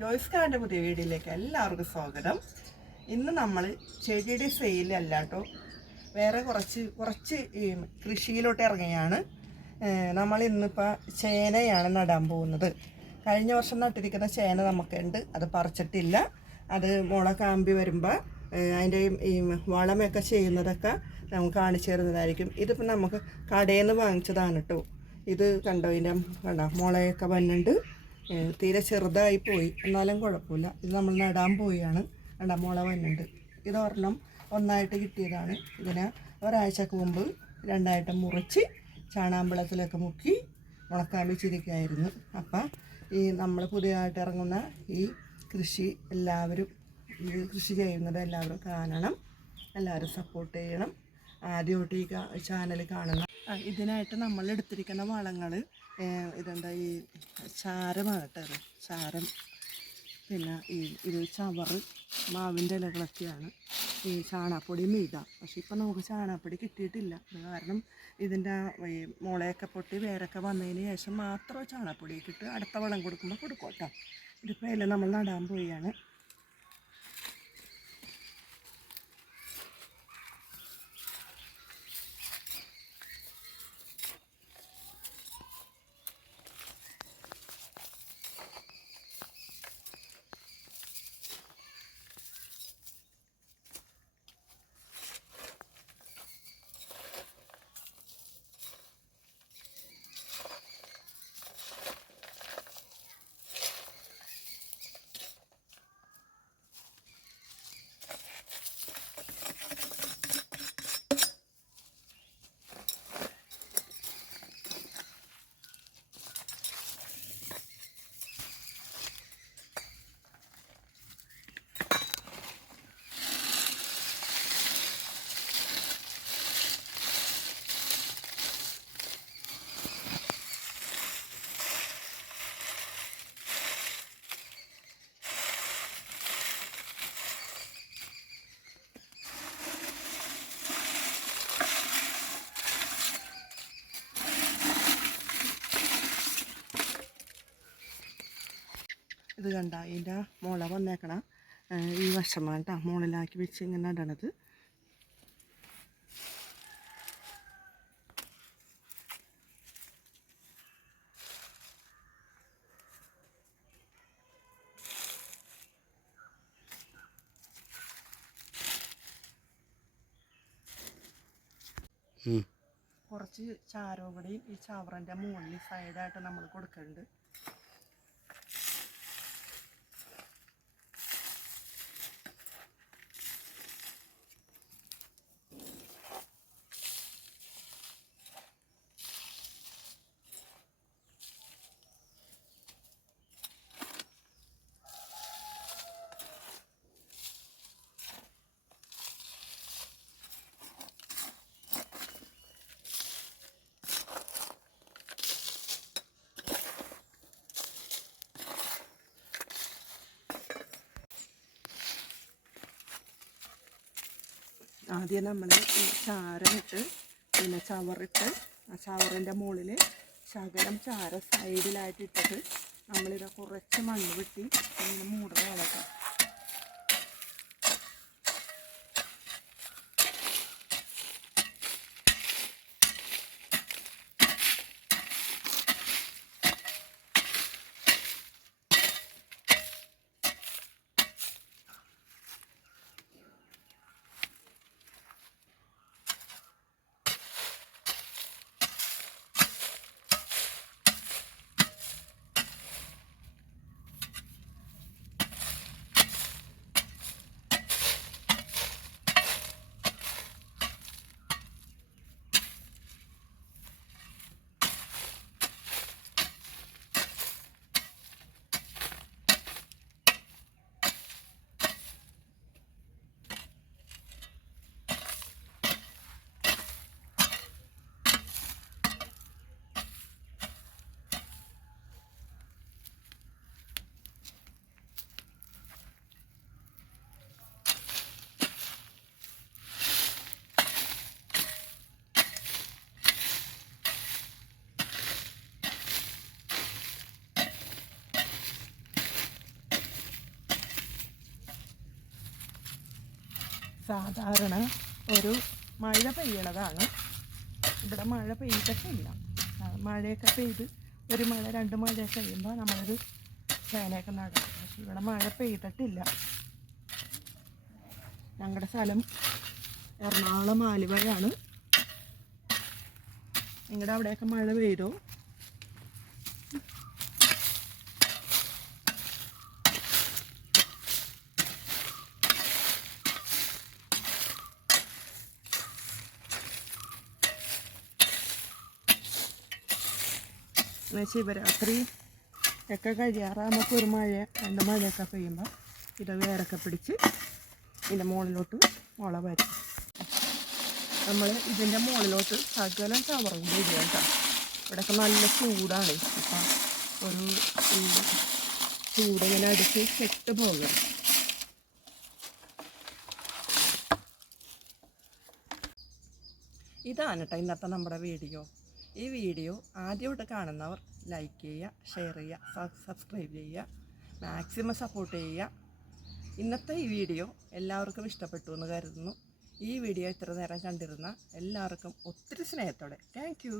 ജോയ്സ് കാറിൻ്റെ പുതിയ വീഡിയോയിലേക്ക് എല്ലാവർക്കും സ്വാഗതം. ഇന്ന് നമ്മൾ ചെടിയുടെ സെയിലല്ല കേട്ടോ, വേറെ കുറച്ച് കൃഷിയിലോട്ട് ഇറങ്ങിയാണ്. നമ്മൾ ഇന്നിപ്പോൾ ചേനയാണ് നടാൻ പോകുന്നത്. കഴിഞ്ഞ വർഷം നട്ടിരിക്കുന്ന ചേന നമുക്കുണ്ട്, അത് പറിച്ചിട്ടില്ല. അത് മുള കാമ്പി വരുമ്പോൾ അതിൻ്റെ ഈ വളമൊക്കെ ചെയ്യുന്നതൊക്കെ നമുക്ക് കാണിച്ചു തരുന്നതായിരിക്കും. ഇതിപ്പോൾ നമുക്ക് കടയിൽ നിന്ന് വാങ്ങിച്ചതാണ് കേട്ടോ. ഇത് കണ്ടോ, ഇതിൻ്റെ കണ്ടോ മുളയൊക്കെ വന്നുണ്ട്. തീരെ ചെറുതായി പോയി, എന്നാലും കുഴപ്പമില്ല. ഇത് നമ്മൾ നടാൻ പോയാണ്. കണ്ട മുള വന്നുണ്ട്. ഇത് ഒന്നായിട്ട് കിട്ടിയതാണ്. ഇതിനെ ഒരാഴ്ചക്ക് മുമ്പ് രണ്ടായിട്ട് മുറിച്ച് ചാണാമ്പളത്തിലൊക്കെ മുക്കി മുളക്കാൻ വെച്ചിരിക്കുകയായിരുന്നു. അപ്പം ഈ നമ്മൾ പുതിയതായിട്ട് ഇറങ്ങുന്ന ഈ കൃഷി എല്ലാവരും, ഈ കൃഷി ചെയ്യുന്നത് എല്ലാവരും കാണണം, എല്ലാവരും സപ്പോർട്ട് ചെയ്യണം. ആദ്യമായിട്ട് ഈ ചാനൽ കാണുന്ന ഇതിനായിട്ട് നമ്മൾ എടുത്തിരിക്കുന്ന വളങ്ങൾ ഇതെന്താ, ഈ ചാരമാണ് കേട്ടോ. ചാരം, പിന്നെ ഇത് ചവറ്, മാവിൻ്റെ ഇലകളൊക്കെയാണ്. ഈ ചാണകപ്പൊടി മീത. പക്ഷെ ഇപ്പം നമുക്ക് ചാണകപ്പൊടി കിട്ടിയിട്ടില്ല. കാരണം ഇതിൻ്റെ ഈ മുളയൊക്കെ പൊട്ടി വേരൊക്കെ വന്നതിന് ശേഷം മാത്രം ചാണകപ്പൊടി ഇട്ടിട്ട് അടുത്ത വളം കൊടുക്കുമ്പോൾ കൊടുക്കും കേട്ടോ. ഇതിപ്പോൾ എല്ലാം നമ്മൾ നടാൻ പോയാണ്. ഇത് കണ്ട, അതിൻ്റെ മുള വന്നേക്കണ ഈ വശമാണ് കേട്ടോ. മുകളിലാക്കി വെച്ച് ഇങ്ങനെ നടണത്. കുറച്ച് ചാരവും കൂടി ഈ ചവറിൻ്റെ മുകളിൽ സൈഡായിട്ട് നമ്മൾ കൊടുക്കുന്നുണ്ട്. ആദ്യം നമ്മൾ ചാരമിട്ട് പിന്നെ ചവറിട്ട് ആ ചവറിൻ്റെ മുകളിൽ ശകലം ചാരം സൈഡിലായിട്ട് ഇട്ടിട്ട് നമ്മളിത് കുറച്ച് മണ്ണ് വെട്ടി ഇങ്ങനെ മൂടുന്ന വളർത്താം. സാധാരണ ഒരു മഴ പെയ്യണതാണ്. ഇവിടെ മഴ പെയ്തിട്ടില്ല. മഴയൊക്കെ പെയ്ത് ഒരു മഴ 2 മഴയൊക്കെ കഴിയുമ്പോൾ നമ്മളൊരു ചേനയൊക്കെ നടും. പക്ഷെ ഇവിടെ മഴ പെയ്തിട്ടില്ല. ഞങ്ങളുടെ സ്ഥലം എറണാകുളം ആലുവയാണ്. നിങ്ങളുടെ അവിടെയൊക്കെ മഴ പെയ്തോ? ശിവരാത്രി ഒക്കെ കഴിയാറാകുമ്പോൾ ഒരു മഴ 2 മഴയൊക്കെ പെയ്യുമ്പോൾ ഇത് വേരൊക്കെ പിടിച്ച് ഇതിൻ്റെ മുകളിലോട്ട് മുള വരും. നമ്മൾ ഇതിൻ്റെ മുകളിലോട്ട് സകലം ചവറും വരിക കേട്ടോ. ഇവിടെയൊക്കെ നല്ല ചൂടാണ്. അപ്പം ഒരു ചൂടിങ്ങനെ അടിച്ച് കെട്ട് പോകും. ഇതാണ് കേട്ടോ ഇന്നത്തെ നമ്മുടെ വീഡിയോ. ഈ വീഡിയോ ആദ്യമായിട്ട് കാണുന്നവർ ലൈക്ക് ചെയ്യുക, ഷെയർ ചെയ്യുക, സബ്സ്ക്രൈബ് ചെയ്യുക, മാക്സിമം സപ്പോർട്ട് ചെയ്യുക. ഇന്നത്തെ ഈ വീഡിയോ എല്ലാവർക്കും ഇഷ്ടപ്പെട്ടു എന്ന് കരുതുന്നു. ഈ വീഡിയോ ഇത്ര നേരം കണ്ടിരുന്ന എല്ലാവർക്കും ഒത്തിരി സ്നേഹത്തോടെ താങ്ക് യു.